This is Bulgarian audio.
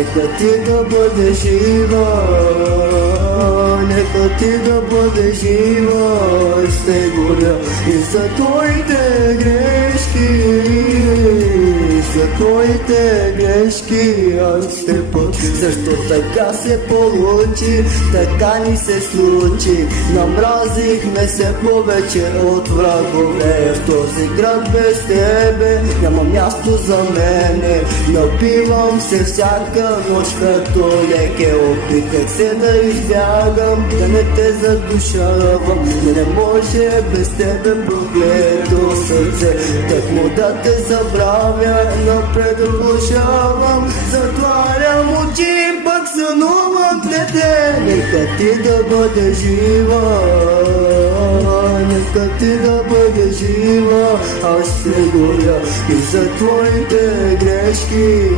Нека ти да бъде жива, нека ти да бъде жива. Ще горя и за твоите грешки, за твоите грешки аз ще плача. Защо така се получи, така ни се случи. Намразихме се повече от врагове. В този град без тебе няма място за мене. Напивам се всяка нощ като леке. Опитах се да избягам, да не те задушавам. Не може без тебе проклето сърце. Так му да те забравя, напред влушавам. Затварям очи, пак сънувам дете. Нека ти да бъде жива, нека ти да бъде жива. Аз ще горя и за твоите грешки.